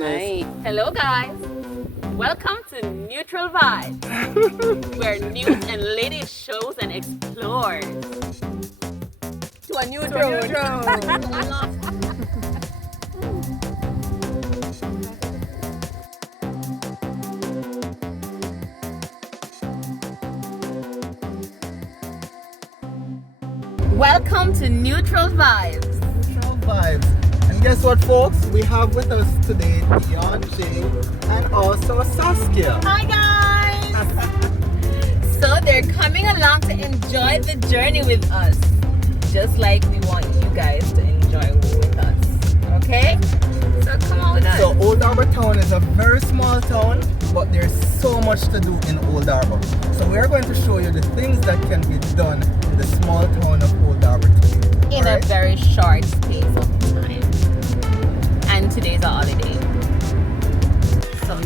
Nice. Hello guys, welcome to Neutral Vibes, where news and latest shows and explores. To a new drone. Welcome to Neutral Vibes. Neutral Vibes. And guess what, folks? We have with us today Dion, Jay, and also Saskia. Hi guys! So they're coming along to enjoy the journey with us, just like we want you guys to enjoy with us. Okay? So come on with us. So Old Harbor Town is a very small town, but there's so much to do in Old Harbor. So we're going to show you the things that can be done in the small town of Old Harbor today. In a very short space of time. And today's a holiday. So,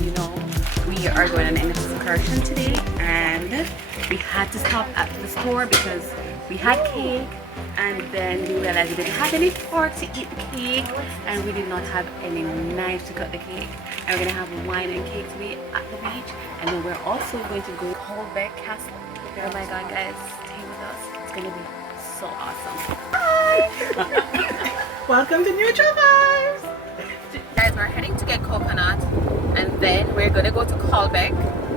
we are going on an excursion today, and we had to stop at the store because we had cake, and then we realized we didn't have any forks to eat the cake, and we did not have any knives to cut the cake. And we're gonna have wine and cake today at the beach, and then we're also going to go to Holbeck Castle. Oh my god, guys, stay with us. It's gonna be so awesome. Welcome to Neutral Vibes! Guys, we're heading to get coconut, and then we're gonna go to Colbeck,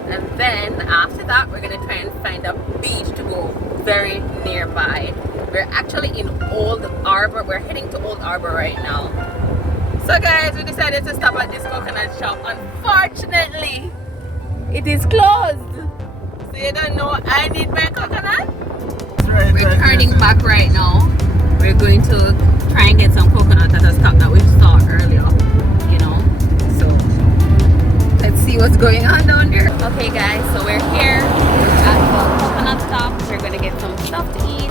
and then after that we're gonna try and find a beach to go very nearby. We're actually in Old Harbor. We're heading to Old Harbor right now. So guys, we decided to stop at this coconut shop. Unfortunately, it is closed. So you don't know I need my coconut? We're turning back right now. We're going to try and get some coconut at a stop that we saw earlier, so let's see what's going on down there. Okay guys, so we're here at the coconut stop. We're gonna get some stuff to eat.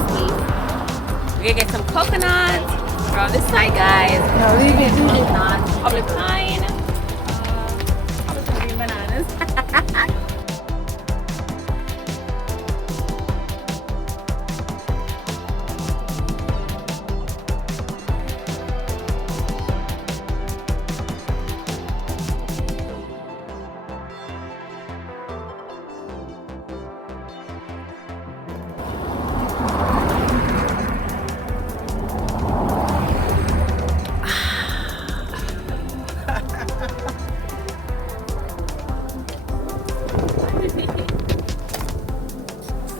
We're gonna get some coconuts. We're on this side, guys. No, leave it. Public pine, public green bananas.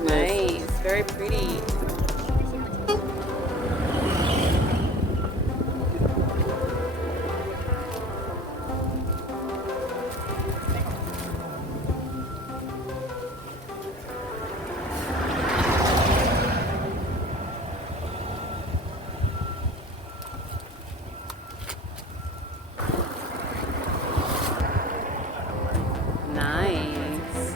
Nice, very pretty. Nice.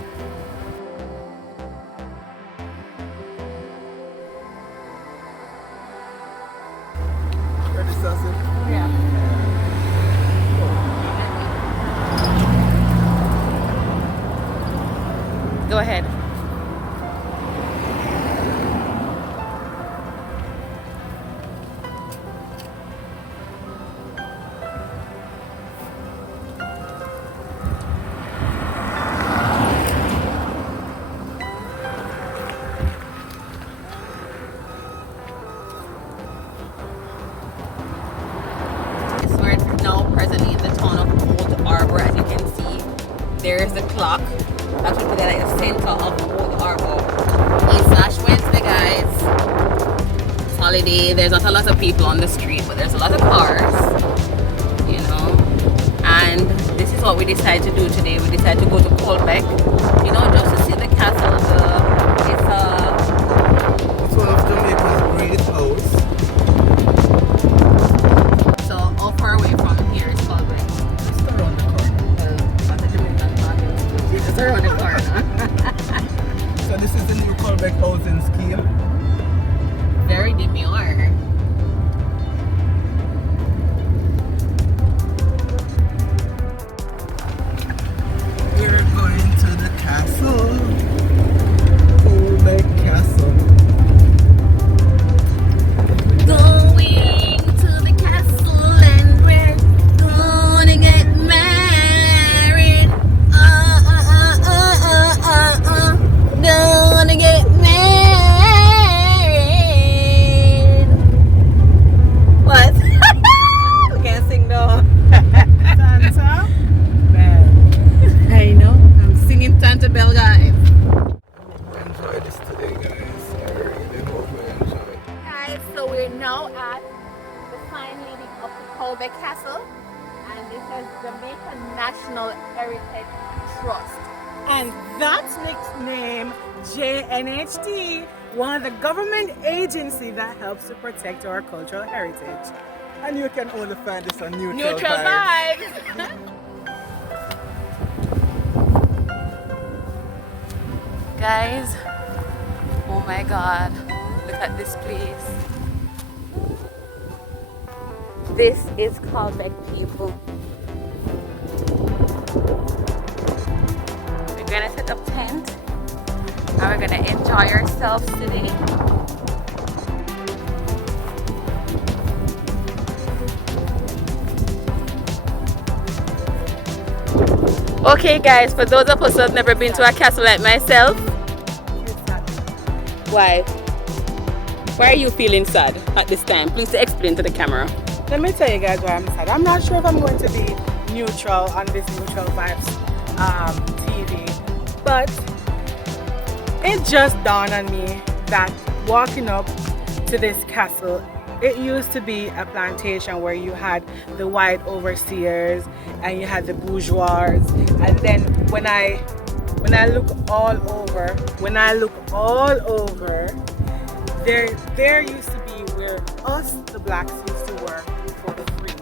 Ready, Saskia? Yeah. Go ahead. We're now presently in the town of Old Harbor. As you can see, there's the clock. That would be like the center of Old Harbor. It's Wednesday, guys. It's holiday. There's not a lot of people on the street, but there's a lot of cars. And this is what we decided to do today. We decided to go to Colbeck, just to see the castle. It's one of Jamaica's great house. So how far away from here is Colbeck? Just around the corner. That's a Jamaican party. It's around the corner. So this is the new Colbeck housing scheme. Very demure. We're going to the castle. Colbeck Castle, and this is Jamaica National Heritage Trust. And that's nickname JNHT, one of the government agency that helps to protect our cultural heritage. And you can only find this on Neutral, Neutral Vibes. vibes. Guys, oh my god, look at this place. This is Colbeck, people. We're gonna set up tent and we're gonna enjoy ourselves today. Okay guys, for those of us who have never been to a castle like myself, why? Why are you feeling sad at this time? Please explain to the camera. Let me tell you guys why I'm sad. I'm not sure if I'm going to be neutral on this Neutral Vibes TV, but it just dawned on me that walking up to this castle, it used to be a plantation where you had the white overseers and you had the bourgeois, and then when I look all over, there used to be where us the blacks used to work for the free,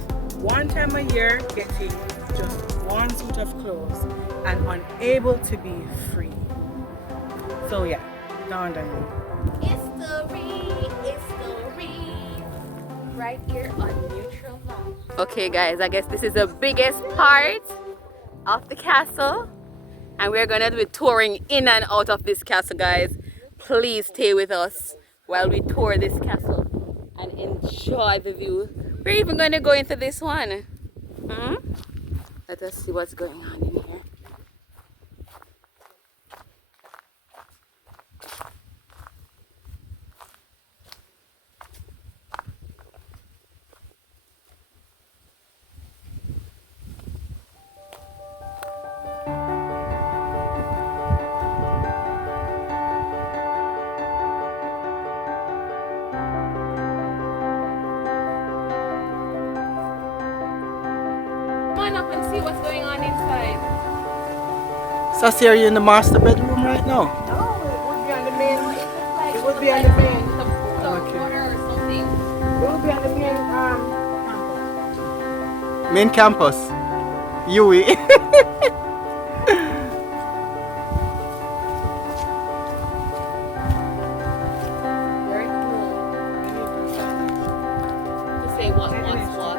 with one time a year getting just one suit of clothes and unable to be free. So yeah, dawned on me. History, right here on Neutral Vibes. Okay guys, I guess this is the biggest part of the castle and we're gonna be touring in and out of this castle, guys. Please stay with us while we tour this castle and enjoy the view. We're even gonna go into this one. Let us see what's going on in here. Come on up and see what's going on inside. Sassy, are you in the master bedroom right now? No, it would be on the main. Like It would be on the main. the pool or Okay. water or something. It would be on the main campus. Main campus. Yui. Very cool. To say what's what.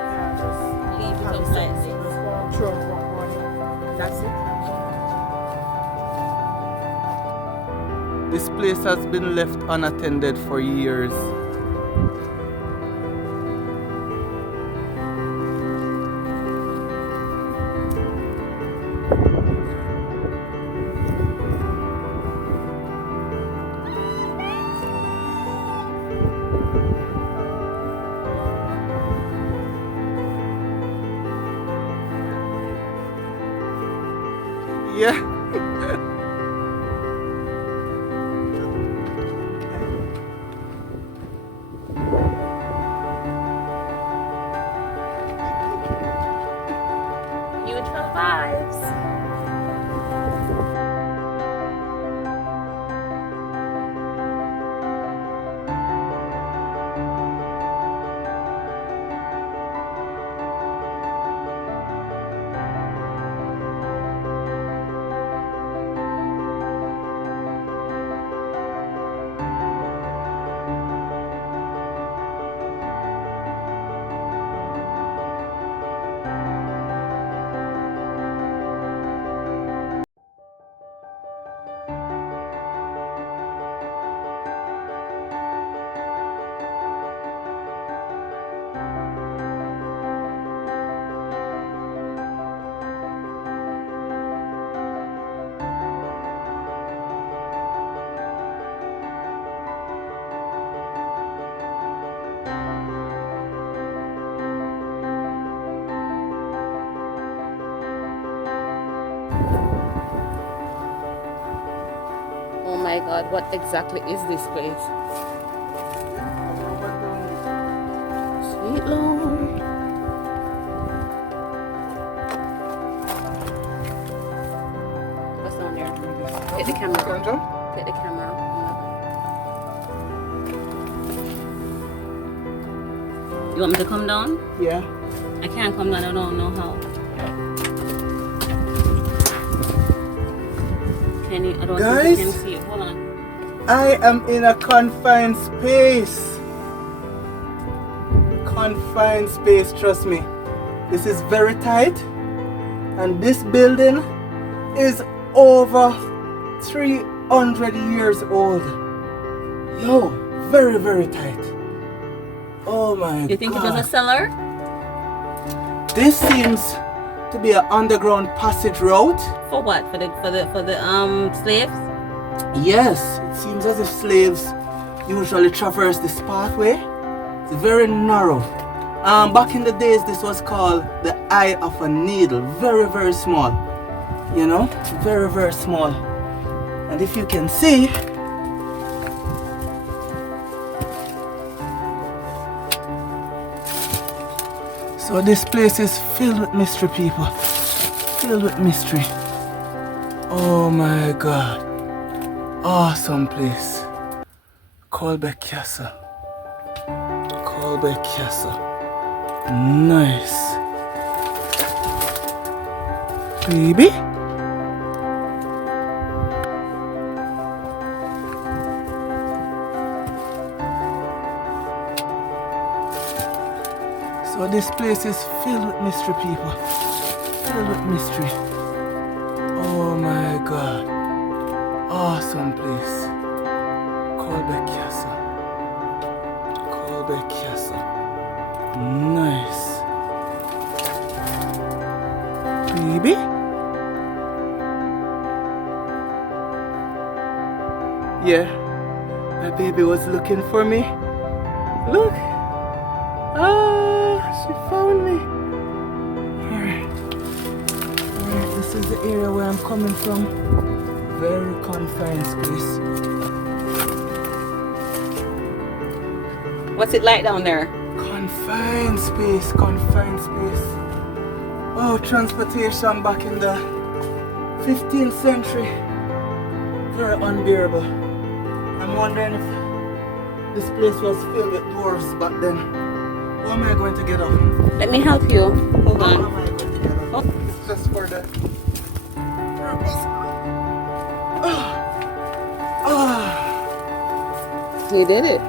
Leave it up slightly. That's it. This place has been left unattended for years. Yeah. Neutral vibes. Oh my god, what exactly is this place? Sweet Lord. the camera. Can I jump? Take the camera. You want me to come down? Yeah. I can't come down. I don't know how. Can you? I don't Guys? think you can see it. Hold on. I am in a confined space. Confined space, trust me. This is very tight. And this building is over 300 years old. Yo, very, very tight. Oh my god. You think it was a cellar? This seems to be an underground passage route. For what? For the slaves? Yes, it seems as if slaves usually traverse this pathway. It's very narrow. Back in the days, this was called the eye of a needle. Very, very small. You know, very, very small. And if you can see, so this place is filled with mystery, people. Filled with mystery. Oh my god. Awesome place. Colbeck Castle. Colbeck Castle. Nice. Baby? So this place is filled with mystery, people. Filled with mystery. Oh my god. Awesome place. Colbeck Castle. Colbeck Castle. Nice. Baby? Yeah. My baby was looking for me. Look. Ah, she found me. Alright. Alright, this is the area where I'm coming from. Very confined space. What's it like down there? Confined space, confined space. Oh, transportation back in the 15th century. Very unbearable. I'm wondering if this place was filled with dwarves back then. How am I going to get up? Let me help you. Hold How on. am I going to get up? It's just for the purpose. You did it.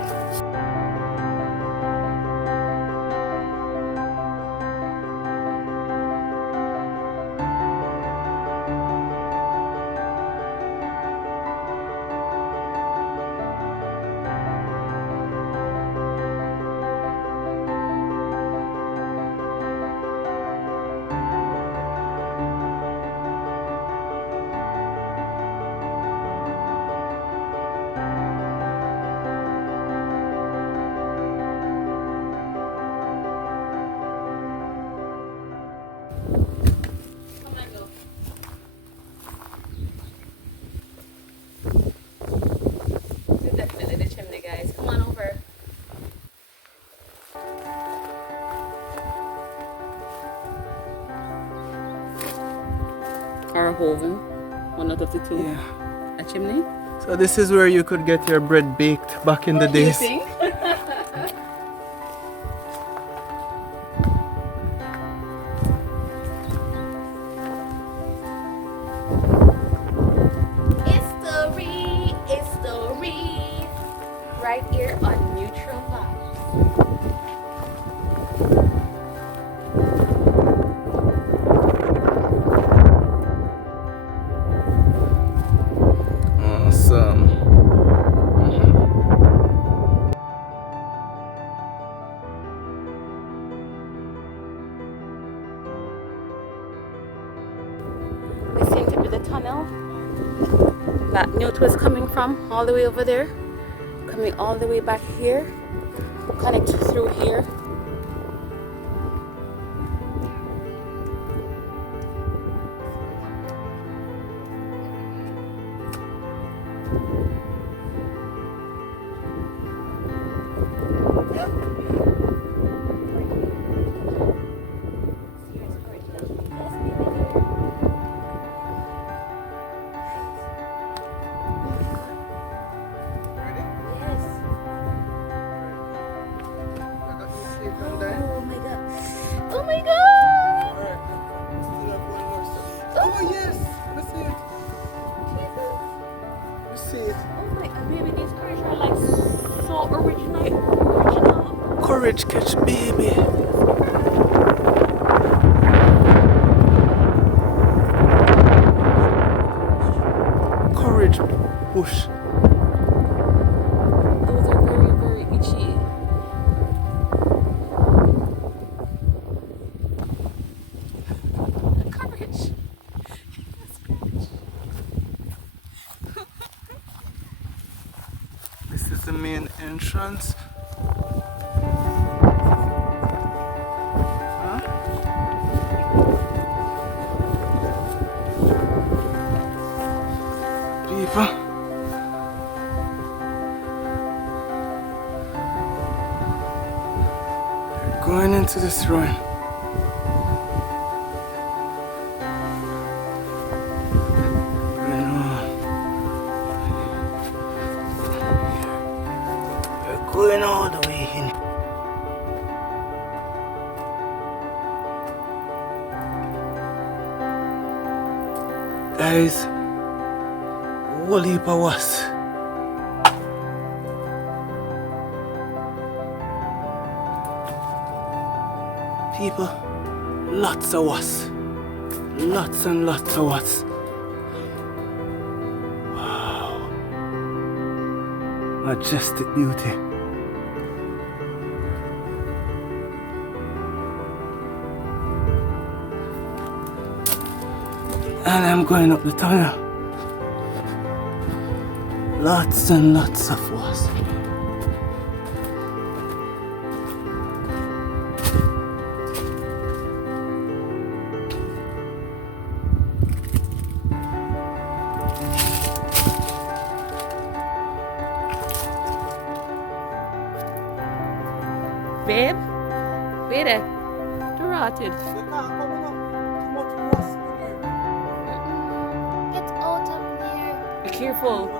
Definitely the chimney, guys. Come on over. Or a oven. One out of the two. Yeah. A chimney. So this is where you could get your bread baked back in the days. You think? History, right here on Neutral Vibes. Awesome. This seems to be the tunnel that Newt was coming from, all the way over there, coming all the way back here, connect through here. my god! Alright. Still have one more step. Oh yes! We see it. We see it. Oh my god, baby, these courage are like so original. Courage catch baby. Courage bush. Those are very, very itchy. Courage. This is the main entrance. Huh? People. We're going into this ruin. Going on. We're going all the way in. Guys, whole heap of us. People, lots of us. Lots and lots of us. Wow. Majestic beauty. And I'm going up the tunnel. Lots and lots of was. Babe? Wait there. They're rotted. Get out of there. Be careful.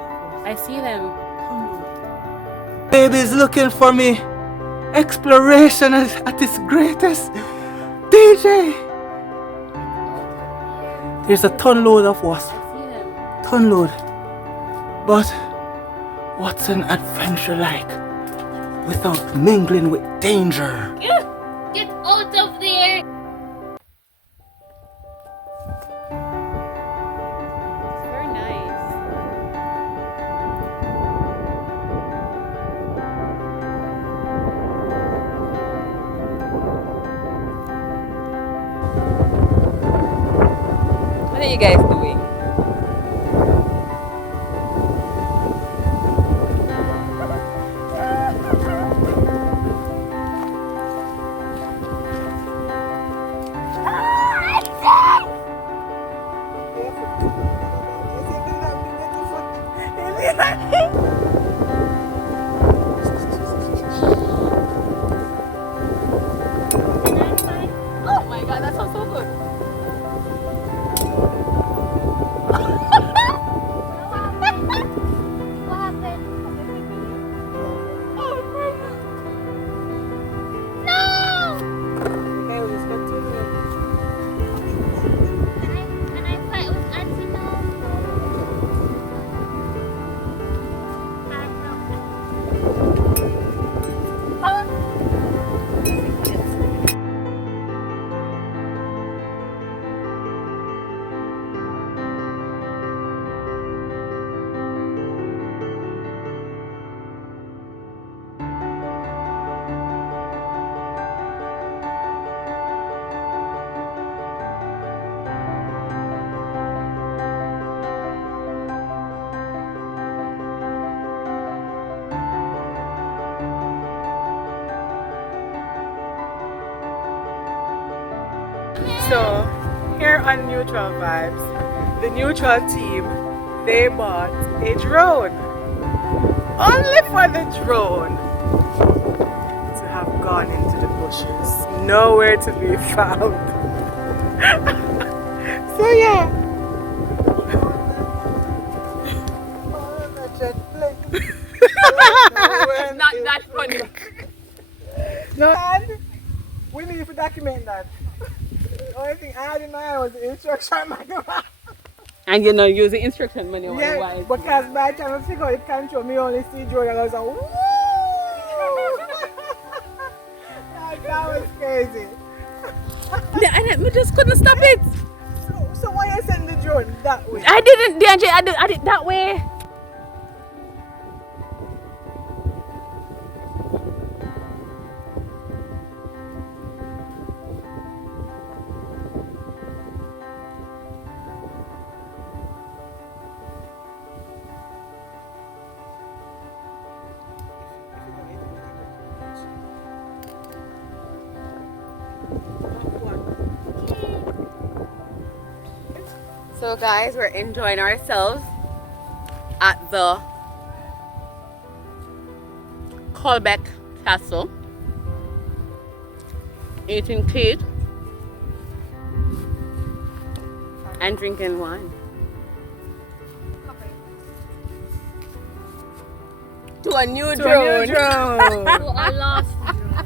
I see them. Baby's looking for me. Exploration at its greatest. DJ! There's a ton load of wasps. I see them. Ton load. But what's an adventure like without mingling with danger? Get out of there. It's very nice. What are you guys doing? Oh my god, that sounds so good. What happened? Oh my god. No! Okay, let's continue. Can I fight with Auntie now? So, here on Neutral Vibes, the Neutral team, they bought a drone. Only for the drone to have gone into the bushes. Nowhere to be found. So yeah. Not that funny. No, and We need to document that. The only thing I didn't know was the instruction manual. And you know, use the instruction manual. Yeah, Why? because by the time I figure out the control, me only see Jordan. I was like, woo! that was crazy. Yeah, and I just couldn't stop it. So why you send the drone that way? I didn't, DNJ, I did that way. So guys, we're enjoying ourselves at the Colbeck Castle, eating cake and drinking wine. To a new drone. So I lost.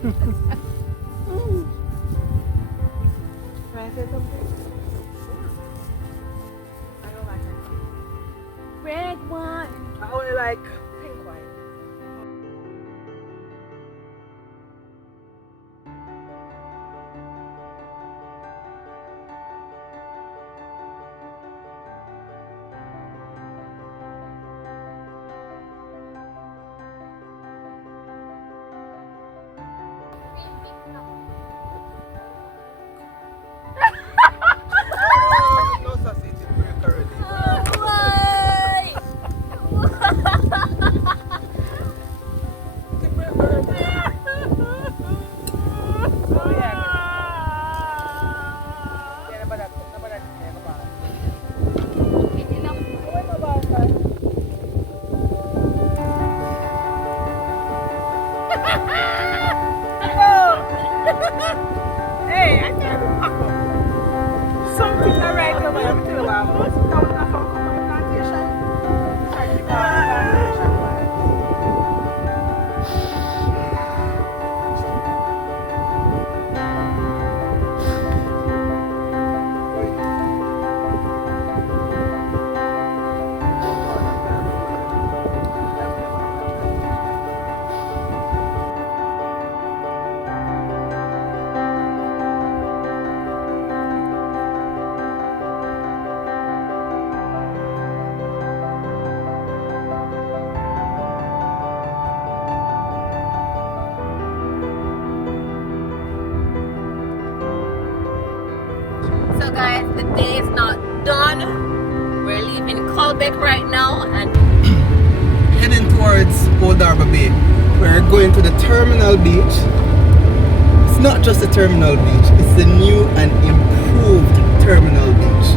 Can I say something? I don't like it. Red wine. I only like pink wine. No sausage, it's very curly. Why? Hey, I can't pack up. Something not right over here. I'm telling you what, most of them are from plantation. Trying to go on plantation land. So guys, the day is not done. We're leaving Colbeck right now and Heading towards Old Harbour Bay. We're going to the terminal beach. It's not just a terminal beach, it's the new and improved terminal beach.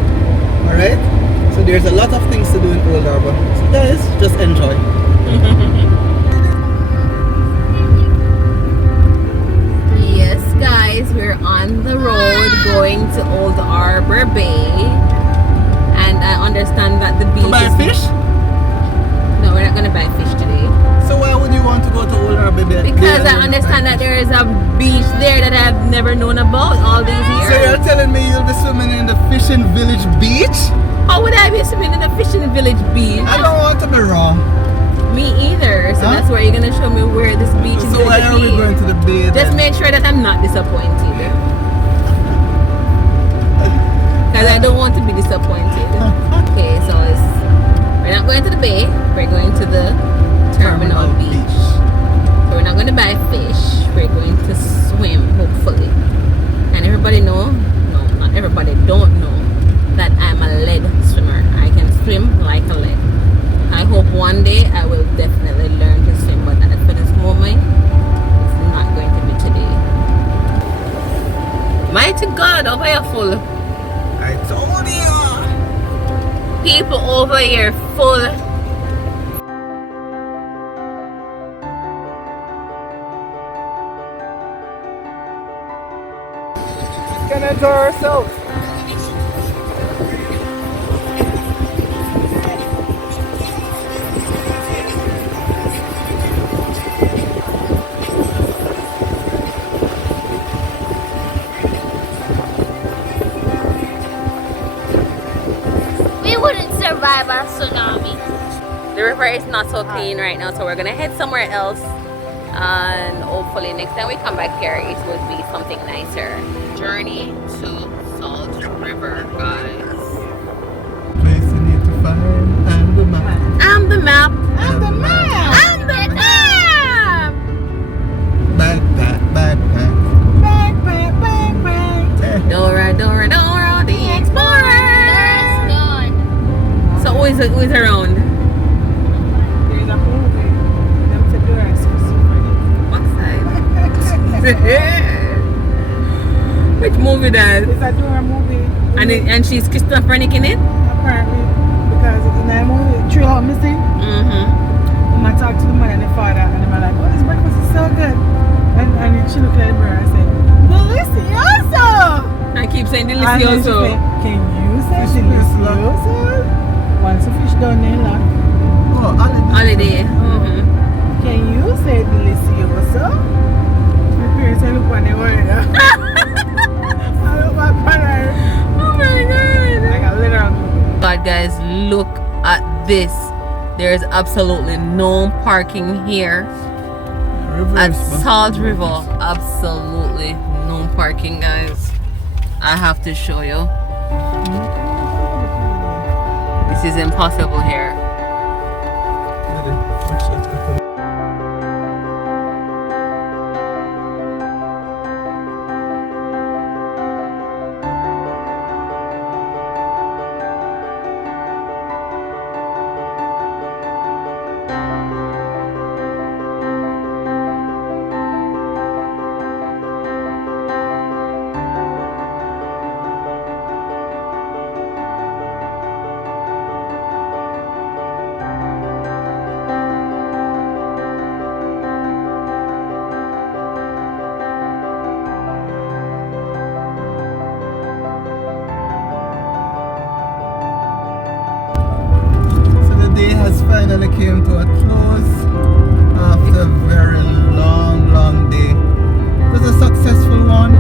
Alright? So there's a lot of things to do in Old Harbour. So guys, just enjoy. yes guys, we're on the road going to Old Harbour Bay. And I understand that the beach To buy is... fish? No, we're not gonna buy fish today. So why would you want to go to Old Harbour Bay? Because I understand that there is a beach there that I've never known about all these years. So you're telling me you'll be swimming in the fishing village beach? How would I be swimming in the fishing village beach? I don't want to be wrong. Me either. So Huh? that's where you're gonna show me where this beach is So why going are to we be. going to the bay Just then? make sure that I'm not disappointed. Because I don't want to be disappointed. Okay, so we're not going to the bay, we're going to the terminal beach. So we're not going to buy fish, we're going to swim, hopefully. And everybody know, no, not everybody, don't know that I'm a lead swimmer. I can swim like a lead. I hope one day I will definitely learn to swim, but for this moment, it's not going to be today. Mighty God, over here full. I told you. People over here full. Can enjoy ourselves. survive a tsunami. The river is not so clean right now, so we're gonna head somewhere else. And hopefully next time we come back here, it would be something nicer. Journey to Salt River, guys. Place you need to find and the map. I'm the map. And the map. I'm the map. Backpack, backpack. Backpack, backpack. Dora, Dora, Dora, the explorer. There's none. So who is around? There's a movie. Them to do our What side? Which movie that? It's a Dora movie. And she's Christopher Nick in it? Apparently, because in that movie, True Out Missing, Mm-hmm. when I talk to the mother and the father, and they're like, oh, this breakfast is so good. And she looked at her and said, delicioso! I keep saying And then she delicioso. said, can you say Fish delicioso? Once the fish done there, like, Oh, holiday. Holiday. Mm-hmm. can you say delicioso? My parents say, look when they were there. I look back on her. Oh my god. Like a literal movie. God, guys, look at this. There is absolutely no parking here at Salt River. Absolutely no parking, guys. I have to show you. This is impossible here. So the day has finally came to a close after a very long day. It was a successful one.